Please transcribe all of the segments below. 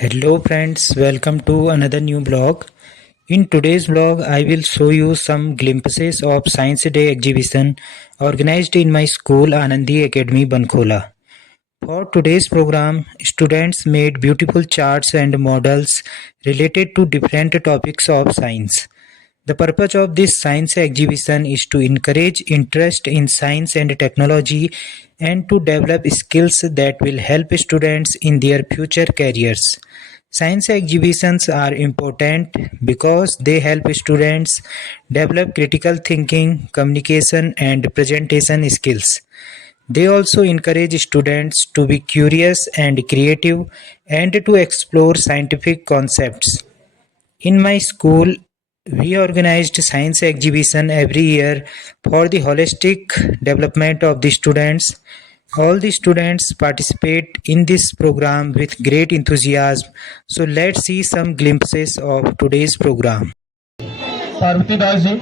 Hello friends, welcome to another new vlog. In today's vlog, I will show you some glimpses of Science Day exhibition organized in my school Anandi Academy Bankhola. For today's program, students made beautiful charts and models related to different topics of science. The purpose of this science exhibition is to encourage interest in science and technology and to develop skills that will help students in their future careers. Science exhibitions are important because they help students develop critical thinking, communication, and presentation skills. They also encourage students to be curious and creative and to explore scientific concepts. In my school, we organized science exhibition every year for the holistic development of the students. All the students participate in this program with great enthusiasm. So let's see some glimpses of today's program. Parvati दास जी,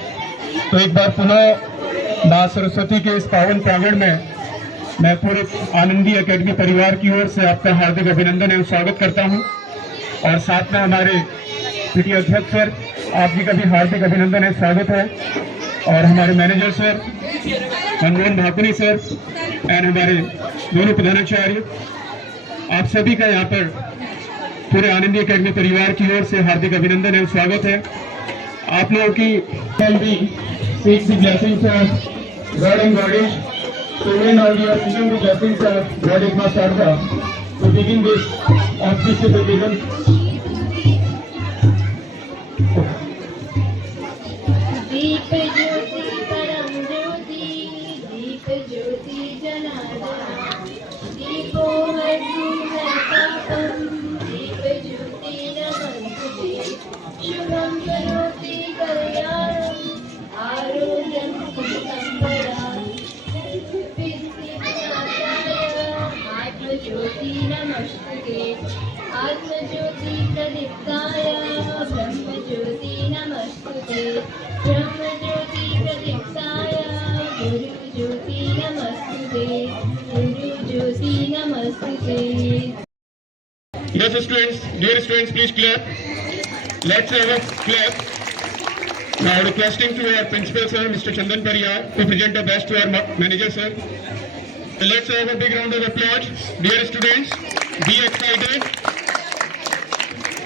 तो एक बार पुनः माँ सरस्वती के इस पावन प्रांगण में मैं पूरे आनंदी एकेडमी परिवार की ओर से आपका हार्दिक अभिनंदन एवं स्वागत करता हूं और साथ में हमारे पीटी अध्यक्ष सर, आप जी का भी हार्दिक अभिनंदन है, स्वागत है। और हमारे manager sir Manmohan Bhakuni sir and हमारे दोनों प्रधानाचार्य, आप सभी का यहाँ पर पूरे आनंदी एकेडमी परिवार की ओर से हार्दिक अभिनंदन एवं स्वागत है। आप लोगों की seek the blessings of God and Goddess. So when all you are seeking the blessings of God is my Sarva to begin this auspicious occasion. दीप ज्योति परम ज्योति, दीप ज्योति जनार्दन, दीपो हरतु हरतापम, दीप ज्योति नमस्तुते, शुभं करोति कल्याणं, आरोग्यं सुखसम्पदां, सिद्धिविनाशाय, आत्मज्योति नमस्तुते, आत्मज्योति प्रदीप्ताय, ब्रह्मज्योति नमस्तुते, ब्रह्मज्योति प्रदीप्ताय, गुरुज्योति नमस्तुते, गुरुज्योति नमस्तुते। Yes, students, dear students, please clap. Let's have a clap. Now requesting to our principal sir, Mr. Chandan Pariyar, to present a best to our manager sir. Let's have a big round of applause. Dear students, be excited.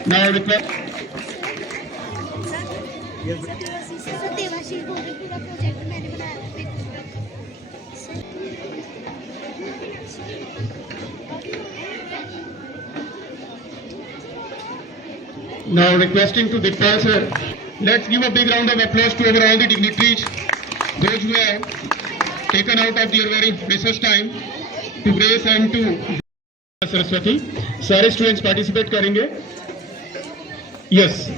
Now request. Debashish बोल पूरा प्रोजेक्ट मैंने बनाया Now requesting to Dipal sir. Let's give a big round of applause to all the dignitaries, those who have taken out of their very precious time to grace and to Saraswati. सारे students participate करेंगे. Yes.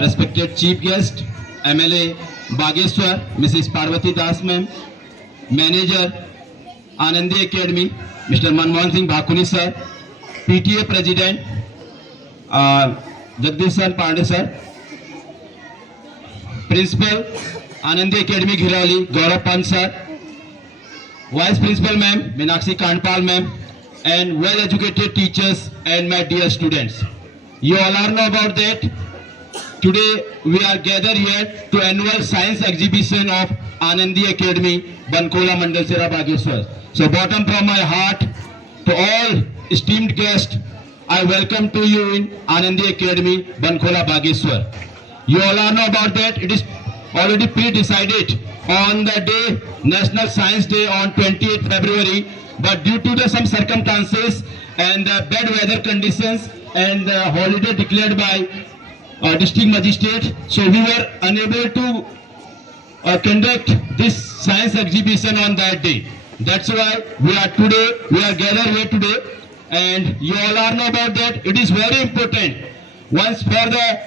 respected chief guest, MLA Bageshwar, Mrs. Parvati Das ma'am, manager Anandi Academy, Mr. Manmohan Singh Bhakuni sir, PTA president Jagdish Pandey sir, principal Anandi Academy Ghirali Gaurav Pant sir, vice principal ma'am Meenakshi Kandpal ma'am, and well educated teachers and my dear students. You all are know about that. Today we are gathered here to annual science exhibition of Anandi Academy, Bankola Mandal Sera Bageshwar. So bottom from my heart to all esteemed guests, I welcome to you in Anandi Academy, Bankola Bageshwar. You all are know about that. It is already pre-decided on the day, National Science Day on 28th February, but due to some circumstances and the bad weather conditions and the holiday declared by district magistrate, so we were unable to conduct this science exhibition on that day. That's why we are gathered here today, and you all are know about that. It is very important. Once for the,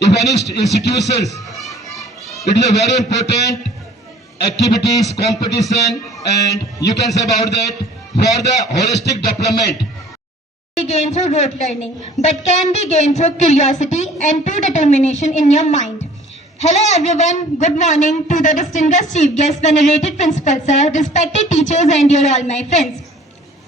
if any institutions, it is a very important activities, competition, and you can say about that for the holistic development. Be gained through rote learning, but can be gained through curiosity and true determination in your mind. Hello everyone, good morning to the distinguished chief guest, venerated principal sir, respected teachers and dear all my friends.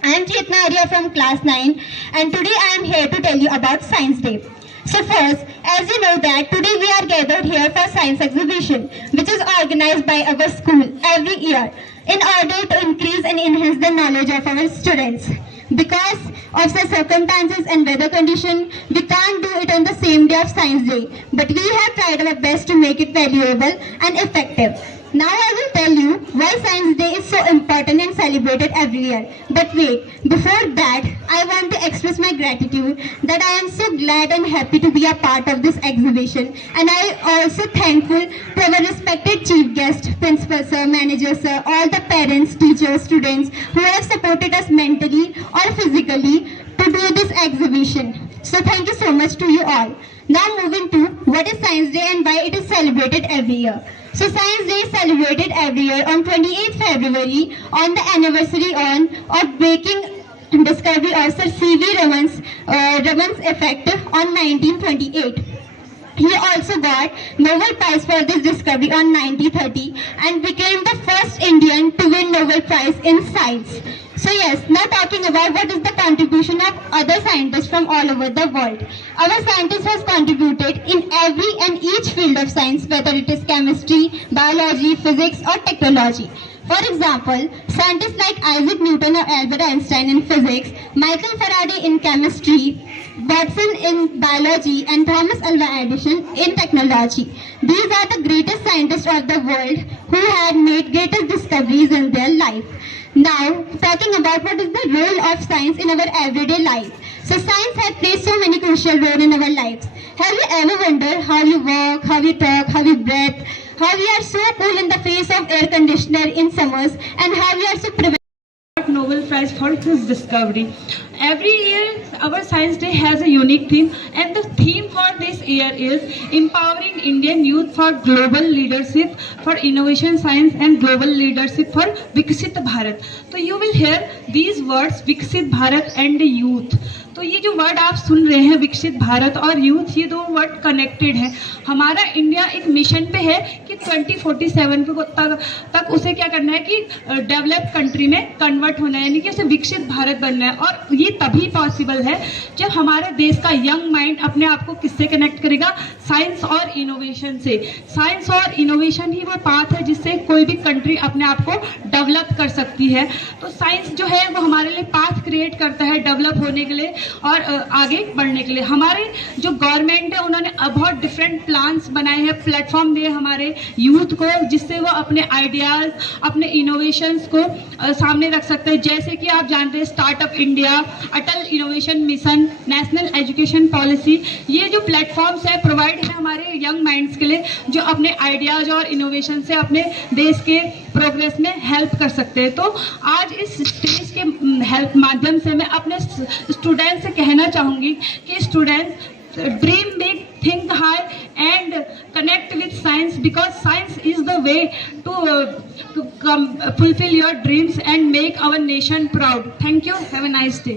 I am Chetna Arya from class 9 and today I am here to tell you about Science Day. So first, as you know that today we are gathered here for science exhibition which is organized by our school every year in order to increase and enhance the knowledge of our students. Because of the circumstances and weather condition, we can't do it on the same day of Science Day, but we have tried our best to make it valuable and effective. Now I will tell you why Science Day is so important and celebrated every year. But wait, before that, I want to express my gratitude that I am so glad and happy to be a part of this exhibition. And I also thankful to our respected chief guest, principal sir, manager sir, all the parents, teachers, students who have supported us mentally or physically to do this exhibition. So thank you so much to you all. Now moving to what is Science Day and why it is celebrated every year. So Science Day is celebrated every year on 28th February on the anniversary of breaking discovery of Sir C.V. Raman's effect on 1928. He also got Nobel Prize for this discovery on 1930 and became the first Indian to win Nobel Prize in Science. So yes, now talking about what is the contribution of other scientists from all over the world. Our scientists has contributed in every and each field of science, whether it is chemistry, biology, physics or technology. For example, scientists like Isaac Newton or Albert Einstein in physics, Michael Faraday in chemistry, Watson in biology and Thomas Alva Edison in technology. These are the greatest scientists of the world who had made greatest discoveries in their life. Now, talking about what is the role of science in our everyday life. So science has played so many crucial roles in our lives. Have you ever wondered how you walk, how you talk, how you breathe, how we are so cool in the face of air conditioner in summers, and how we are so Nobel Prize for his discovery. Every year our Science Day has a unique theme, and the theme for this year is empowering Indian youth for global leadership for innovation, science and global leadership for Viksit Bharat. So you will hear these words Viksit Bharat and youth. तो ये जो वर्ड आप सुन रहे हैं विकसित भारत और यूथ, ये दो वर्ड कनेक्टेड है. हमारा इंडिया एक मिशन पे है कि 2047 तक उसे क्या करना है कि डेवलप्ड कंट्री में कन्वर्ट होना है, यानी कि उसे विकसित भारत बनना है. और ये तभी पॉसिबल है जब हमारे देश का यंग माइंड अपने आप को किससे कनेक्ट करेगा, साइंस और इनोवेशन से. साइंस और इनोवेशन ही वो पाथ है जिससे कोई भी कंट्री अपने आप को डेवलप कर सकती है. तो साइंस जो है वो हमारे लिए पाथ क्रिएट करता है डेवलप होने के लिए और आगे बढ़ने के लिए. हमारे जो गवर्नमेंट है उन्होंने बहुत डिफरेंट प्लान्स बनाए हैं, प्लेटफॉर्म दिए हमारे यूथ को जिससे वो अपने आइडियाज, अपने इनोवेशंस को सामने रख सकते हैं. जैसे कि आप जानते हैं startup India, Atal innovation mission, national education policy, ये जो प्लेटफॉर्म्स है प्रोवाइड है हमारे यंग माइंड्स के लिए जो अपने आइडियाज और इनोवेशन से अपने देश के प्रोग्रेस में हेल्प कर सकते हैं. तो आज इस स्टेज के हेल्प माध्यम से मैं अपने स्टूडेंट्स से कहना चाहूँगी कि students dream big, think high, and connect with science, because science is the way to fulfill your dreams and make our nation proud. Thank you. Have a nice day.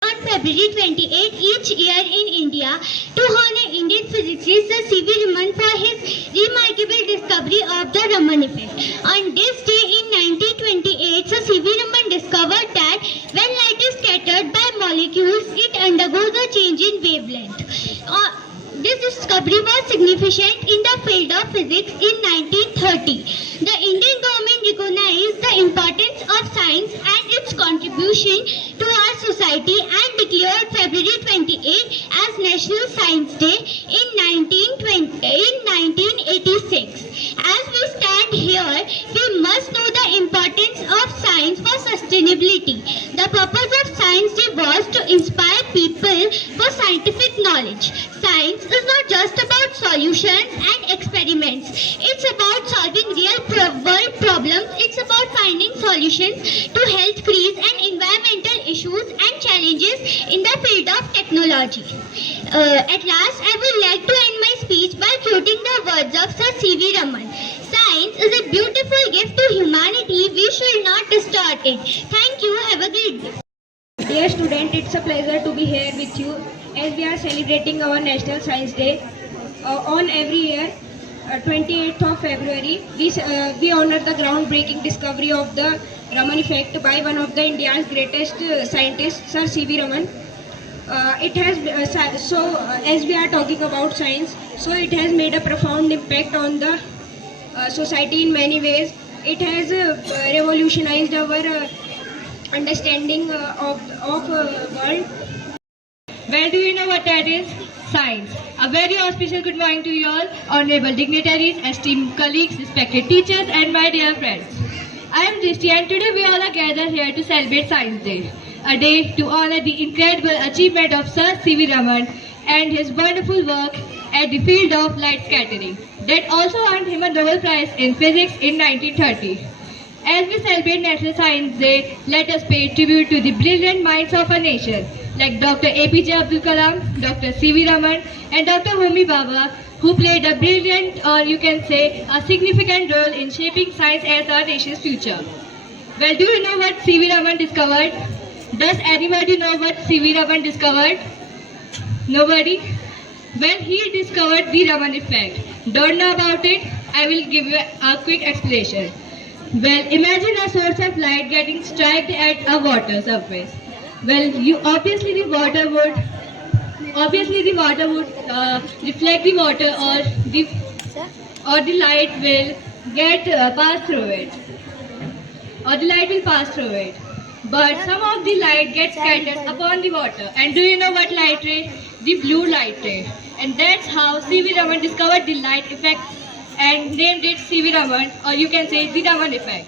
On February 28 each year in India to honor Indian physicist Sir C.V. Raman for his remarkable discovery of the Raman effect. On this day in 1928, Sir C.V. Raman discovered that when light is scattered by molecules, it undergoes a change in wavelength. This discovery was significant in the field of physics in 1930. The Indian government recognized the importance of science and its contribution to our society and declared February 28 as National Science Day in 1986. As we stand here, we must know the importance of science for sustainability. The purpose of Science Day was to inspire people for scientific knowledge. Science is not just about solutions and experiments. It's about solving real world problems. It's about finding solutions to health crises and environmental issues and challenges in the field of technology. At last, I would like to end my speech by quoting the words of Sir C.V. Raman. Science is a beautiful gift to humanity. We should not distort it. Thank you. Have a great day. Dear student, it's a pleasure to be here with you as we are celebrating our National Science Day. On every year, 28th of February, we honor the groundbreaking discovery of the Raman effect by one of the India's greatest scientists, Sir C.V. Raman. As we are talking about science, so it has made a profound impact on the society in many ways. It has revolutionized our understanding of world. Well, do you know what that is? Science. A very auspicious good morning to you all, honorable dignitaries, esteemed colleagues, respected teachers, and my dear friends. I am Drishti, and today we all are gathered here to celebrate Science Day, a day to honor the incredible achievement of Sir C.V. Raman and his wonderful work at the field of light scattering that also earned him a Nobel Prize in Physics in 1930. As we celebrate National Science Day, let us pay tribute to the brilliant minds of our nation, like Dr. APJ Abdul Kalam, Dr. C.V. Raman, and Dr. Homi Bhabha, who played a brilliant, or you can say a significant role in shaping science as our nation's future. Well, do you know what C.V. Raman discovered? Does anybody know what C.V. Raman discovered? Nobody? Well, he discovered the Raman effect. Don't know about it? I will give you a quick explanation. Well, imagine a source of light getting struck at a water surface. Well, obviously the water would reflect the water, or the light will pass through it, But some of the light gets scattered upon the water. And do you know what light ray? The blue light ray. And that's how C.V. Raman discovered the light effect and named it C.V. Raman, or you can say the Raman effect.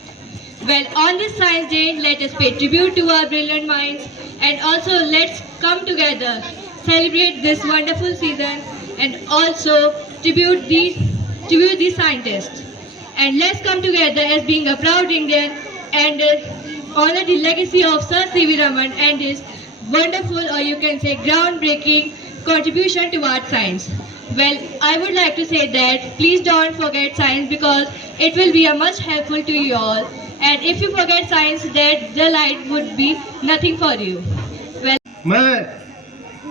Well, on this Science Day, let us pay tribute to our brilliant minds, and also let's come together, celebrate this wonderful season, and also tribute the scientists. And let's come together as being a proud Indian and honor the legacy of Sir C.V. Raman and his wonderful, or you can say groundbreaking, contribution towards science. Well, I would like to say that please don't forget science, because it will be a much helpful to you all. And if you forget science, that the light would be nothing for you. Well, मैं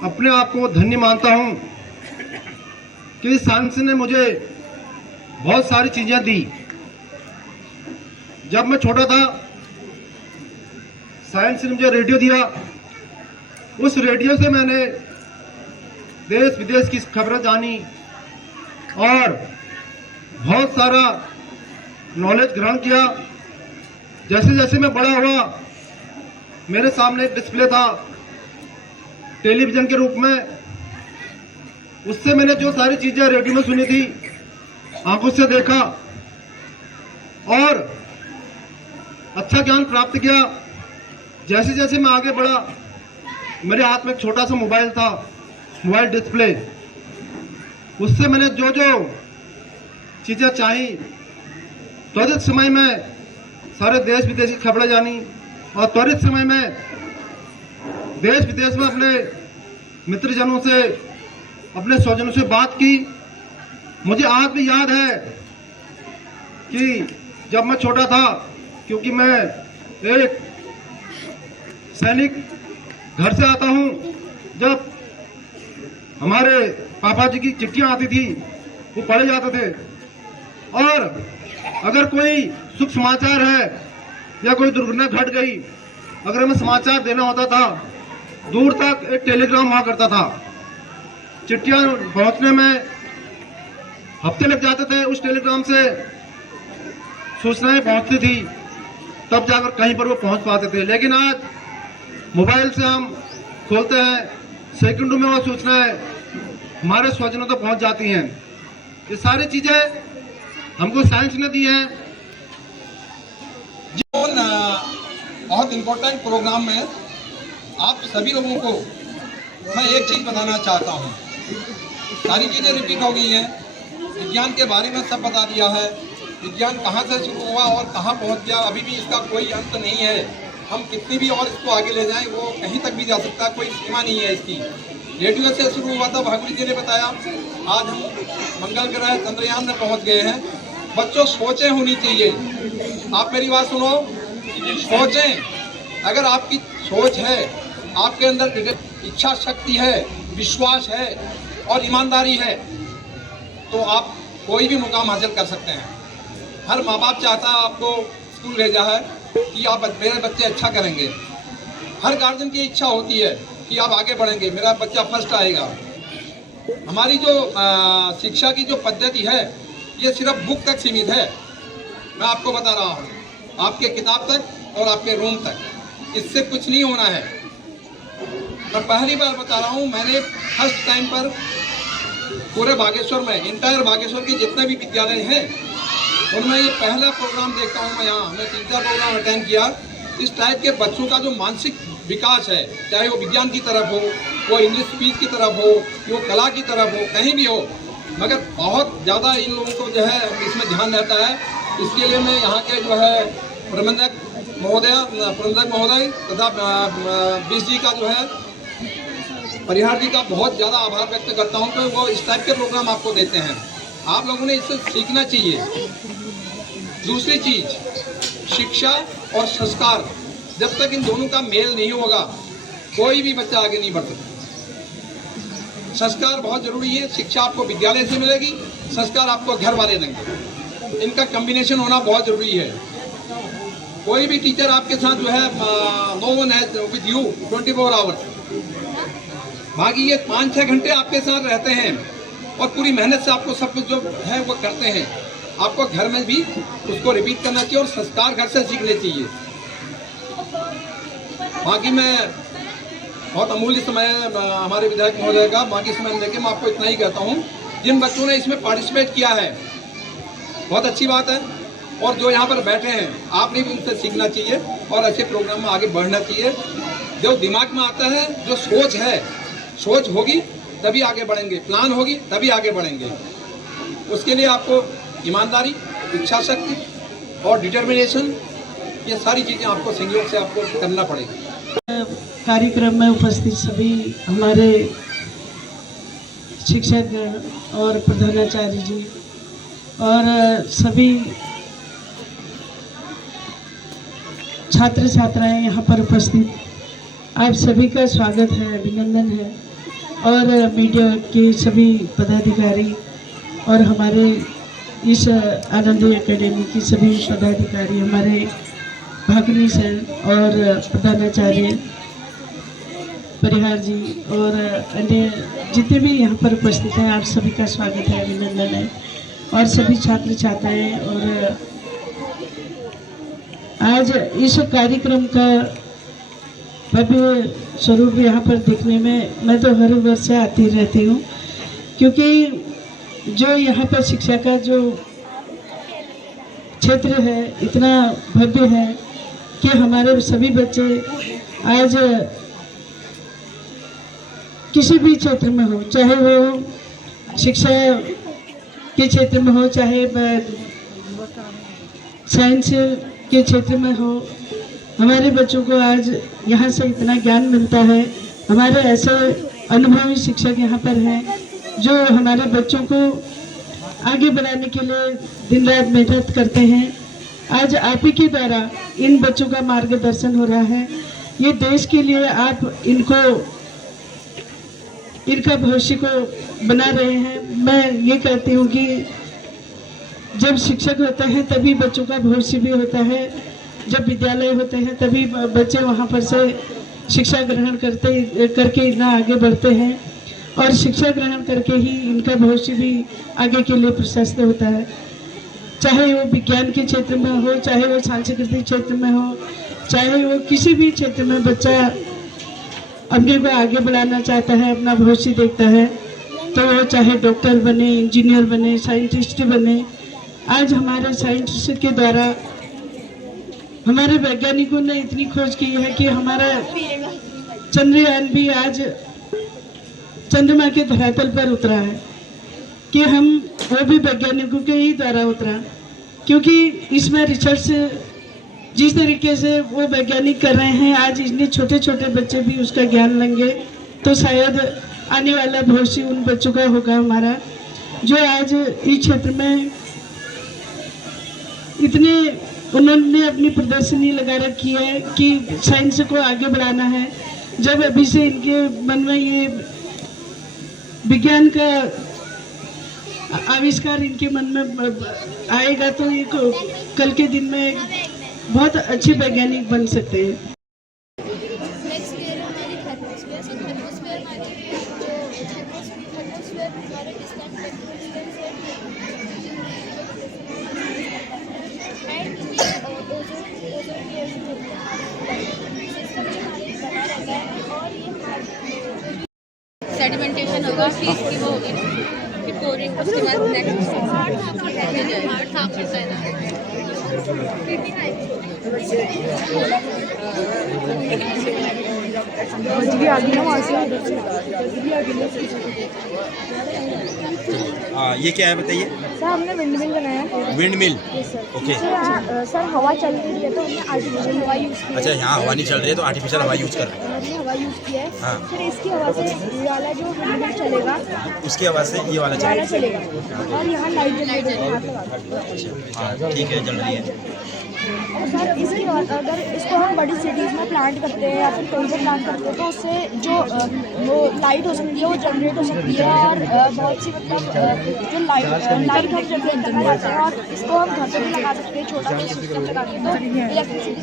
अपने आप को धन्य मानता हूं कि साइंस ने मुझे बहुत सारी चीजें दी। जब मैं छोटा था, साइंस ने मुझे रेडियो दिया। उस रेडियो से मैंने देश विदेश की खबरें जानी और बहुत सारा नॉलेज ग्रहण किया। जैसे जैसे मैं बड़ा हुआ, मेरे सामने एक डिस्प्ले था टेलीविजन के रूप में, उससे मैंने जो सारी चीजें रेडियो में सुनी थी, आंखों से देखा और अच्छा ज्ञान प्राप्त किया। जैसे जैसे मैं आगे बढ़ा, मेरे हाथ में एक छोटा सा मोबाइल था, मोबाइल डिस्प्ले, उससे मैंने जो जो चीजें चाही त्वरित समय में सारे देश विदेश की खबरें जानी और त्वरित समय में देश विदेश में अपने मित्रजनों से, अपने स्वजनों से बात की। मुझे आज भी याद है कि जब मैं छोटा था, क्योंकि मैं एक सैनिक घर से आता हूं, जब हमारे पापा जी की चिट्ठियां आती थी वो पढ़े जाते थे, और अगर कोई शुभ समाचार है या कोई दुर्घटना घट गई, अगर हमें समाचार देना होता था, दूर तक एक टेलीग्राम हुआ करता था। चिट्ठियां पहुंचने में हफ्ते लग जाते थे, उस टेलीग्राम से सूचनाएं पहुंचती थी, तब जाकर कहीं पर वो पहुंच पाते थे। लेकिन आज मोबाइल से हम खोलते हैं, सेकंडों में वो सूचनाएं हमारे स्वजनों तक पहुंच जाती हैं। ये सारी चीजें हमको साइंस ने दी हैं। बहुत इम्पोर्टेंट प्रोग्राम में आप सभी लोगों को मैं एक चीज़ बताना चाहता हूँ। सारी चीज़ें रिपीट हो गई हैं, विज्ञान के बारे में सब बता दिया है, विज्ञान कहाँ से शुरू हुआ और कहाँ पहुँच गया, अभी भी इसका कोई अंत नहीं है। हम कितनी भी और इसको आगे ले जाएं, वो कहीं तक भी जा सकता है, कोई सीमा नहीं है इसकी। रेडियो से शुरू हुआ था, भागवती जी ने बताया, आज हम मंगल ग्रह चंद्रयान में पहुँच गए हैं। बच्चों, सोचें होनी चाहिए। आप मेरी बात सुनो, सोचें। अगर आपकी सोच है, आपके अंदर इच्छा शक्ति है, विश्वास है और ईमानदारी है, तो आप कोई भी मुकाम हासिल कर सकते हैं। हर माँ बाप चाहता है आपको स्कूल भेजा है कि आप मेरे बच्चे अच्छा करेंगे। हर गार्जियन की इच्छा होती है कि आप आगे बढ़ेंगे, मेरा बच्चा फर्स्ट आएगा। हमारी जो शिक्षा की जो पद्धति है, ये सिर्फ बुक तक सीमित है। मैं आपको बता रहा हूँ, आपके किताब तक और आपके रूम तक, इससे कुछ नहीं होना है। मैं पहली बार बता रहा हूँ, मैंने फर्स्ट टाइम पर पूरे बागेश्वर में, इंटायर बागेश्वर के जितने भी विद्यालय हैं, उनमें ये पहला प्रोग्राम देखता हूँ मैं। यहाँ हमने 3-4 प्रोग्राम अटेंड किया। इस टाइप के बच्चों का जो मानसिक विकास है, चाहे वो विज्ञान की तरफ हो, वो इंग्लिश स्पीच की तरफ हो, वो कला की तरफ हो, कहीं भी हो, मगर बहुत ज़्यादा इन लोगों को जो है इसमें ध्यान रहता है। इसके लिए मैं यहाँ के जो है प्रबंधक महोदय तथा बीस जी का जो है परिहार जी का बहुत ज़्यादा आभार व्यक्त करता हूँ कि वो इस टाइप के प्रोग्राम आपको देते हैं। आप लोगों ने इससे सीखना चाहिए। दूसरी चीज़, शिक्षा और संस्कार, जब तक इन दोनों का मेल नहीं होगा, कोई भी बच्चा आगे नहीं बढ़ सकता। संस्कार बहुत ज़रूरी है। शिक्षा आपको विद्यालय से मिलेगी, संस्कार आपको घर वाले देंगे। इनका कॉम्बिनेशन होना बहुत ज़रूरी है। कोई भी टीचर आपके साथ जो है, no one has with you 24 hours, बाकी ये 5-6 घंटे आपके साथ रहते हैं और पूरी मेहनत से आपको सब कुछ जो है वो करते हैं। आपको घर में भी उसको रिपीट करना चाहिए और संस्कार घर से सीखने चाहिए। बाकी मैं बहुत अमूल्य समय हमारे विधायक महोदय का, बाकी समय लेके मैं आपको इतना ही कहता हूँ, जिन बच्चों ने इसमें पार्टिसिपेट किया है बहुत अच्छी बात है, और जो यहाँ पर बैठे हैं आपने भी उनसे सीखना चाहिए और ऐसे प्रोग्राम में आगे बढ़ना चाहिए। जो दिमाग में आता है, जो सोच है, सोच होगी तभी आगे बढ़ेंगे, प्लान होगी तभी आगे बढ़ेंगे। उसके लिए आपको ईमानदारी, इच्छा शक्ति और डिटर्मिनेशन, ये सारी चीज़ें आपको संयोग से आपको करना पड़ेगी। कार्यक्रम में उपस्थित सभी हमारे शिक्षक और प्रधानाचार्य जी और सभी छात्र छात्राएं यहाँ पर उपस्थित, आप सभी का स्वागत है, अभिनंदन है। और मीडिया के सभी पदाधिकारी और हमारे इस आनंदी एकेडमी की सभी पदाधिकारी, हमारे भागनी सर और प्रधानाचार्य, परिहार जी और अन्य जितने भी यहाँ पर उपस्थित हैं, आप सभी का स्वागत है, अभिनंदन है। और सभी छात्र छात्राएं और आज इस कार्यक्रम का भव्य स्वरूप यहाँ पर देखने में मैं तो हर वर्ष आती रहती हूँ, क्योंकि जो यहाँ पर शिक्षा का जो क्षेत्र है इतना भव्य है कि हमारे सभी बच्चे आज किसी भी क्षेत्र में हो, चाहे वो शिक्षा के क्षेत्र में हो, चाहे साइंस के क्षेत्र में हो, हमारे बच्चों को आज यहाँ से इतना ज्ञान मिलता है। हमारे ऐसे अनुभवी शिक्षक यहाँ पर हैं जो हमारे बच्चों को आगे बढ़ाने के लिए दिन रात मेहनत करते हैं। आज आप ही के द्वारा इन बच्चों का मार्गदर्शन हो रहा है। ये देश के लिए आप इनका भविष्य को बना रहे हैं। मैं ये कहती हूँ कि जब शिक्षक होते हैं तभी बच्चों का भविष्य भी होता है। जब विद्यालय होते हैं तभी बच्चे वहाँ पर से शिक्षा ग्रहण करके इतना आगे बढ़ते हैं और शिक्षा ग्रहण करके ही इनका भविष्य भी आगे के लिए प्रशस्त होता है। चाहे वो विज्ञान के क्षेत्र में हो, चाहे वो सांस्कृतिक क्षेत्र में हो, चाहे वो किसी भी क्षेत्र में बच्चा अपने को आगे बढ़ाना चाहता है, अपना भविष्य देखता है, तो वो चाहे डॉक्टर बने, इंजीनियर बने, साइंटिस्ट बने। आज हमारे साइंटिस्ट के द्वारा हमारे वैज्ञानिकों ने इतनी खोज की है कि हमारा चंद्रयान भी आज चंद्रमा के धरातल पर उतरा है, कि हम वो भी वैज्ञानिकों के ही द्वारा उतरा, क्योंकि इसमें रिसर्च जिस तरीके से वो वैज्ञानिक कर रहे हैं, आज इतने छोटे छोटे बच्चे भी उसका ज्ञान लेंगे तो शायद आने वाला भविष्य उन बच्चों का होगा हमारा, जो आज इस क्षेत्र में इतने उन्होंने अपनी प्रदर्शनी लगा रखी है कि साइंस को आगे बढ़ाना है। जब अभी से इनके मन में ये विज्ञान का आविष्कार इनके मन में आएगा तो ये कल के दिन में बहुत अच्छे वैज्ञानिक बन सकते हैं। नेक्स्ट ईयर हमारी थर्मोस्फीयर हमारी जो थर्मोस्फीयर हमारे डिस्टेंस एंड ये ओजोन लेयर से जुड़ता है, सिस्टम जो हमारे बना रहता है और ये सेडिमेंटेशन होगा, फिर की वो होगी फिर कोरिंग, उसके बाद नेक्स्ट ये क्या है बताइए सर? हमने विंड मिल बनाया है। विंड मिल, ओके सर हवा चल रही है तो हमने आर्टिफिशियल हवा यूज़ की है। अच्छा, यहाँ हवा नहीं चल रही है तो आर्टिफिशियल हवा यूज कर रहे हैं। हमने हवा यूज़ किया है। हाँ। फिर इसकी हवा से ये वाला जो विंड मिल चलेगा, उसकी आवाज़ से ये वाला चलेगा और यहाँ लाइट जनरेट हाँ ठीक है, जल रही है। और सर इसकी अगर इसको हम बड़ी सिटीज़ में प्लांट करते हैं या फिर कहीं पर प्लांट करते हैं तो उससे जो वो लाइट हो सकती है वो जनरेट हो सकती है और बहुत सी मतलब जो लाइट हम जनरेट करना चाहते हैं और इसको हम घर पर भी लगा सकते हैं, छोटा सा सिस्टम लगा के तो electricity.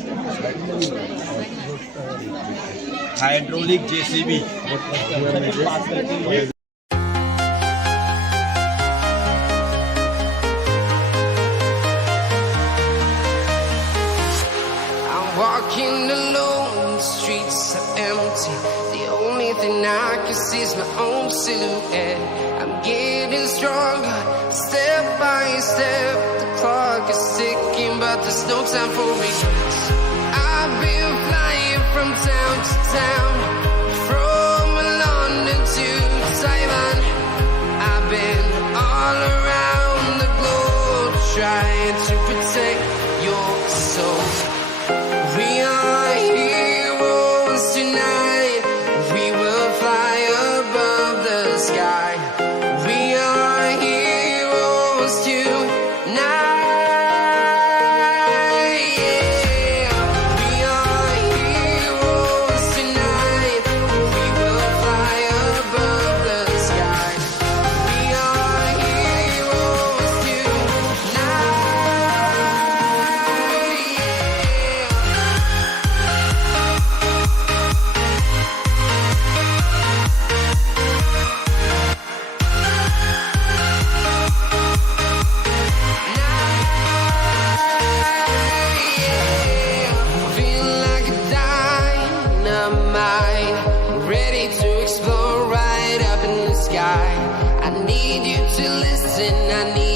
Hydraulic JCB. Walking alone, the streets are empty. The only thing I can see is my own silhouette. I'm getting stronger, step by step. The clock is ticking, but there's no time for regrets. I've been flying from town to town, from London to Taiwan. I've been all around the globe, trying to protect your soul. We are heroes tonight. We will fly above the sky. We are heroes tonight. Yeah. We are heroes tonight. We will fly above the sky. to listen. I need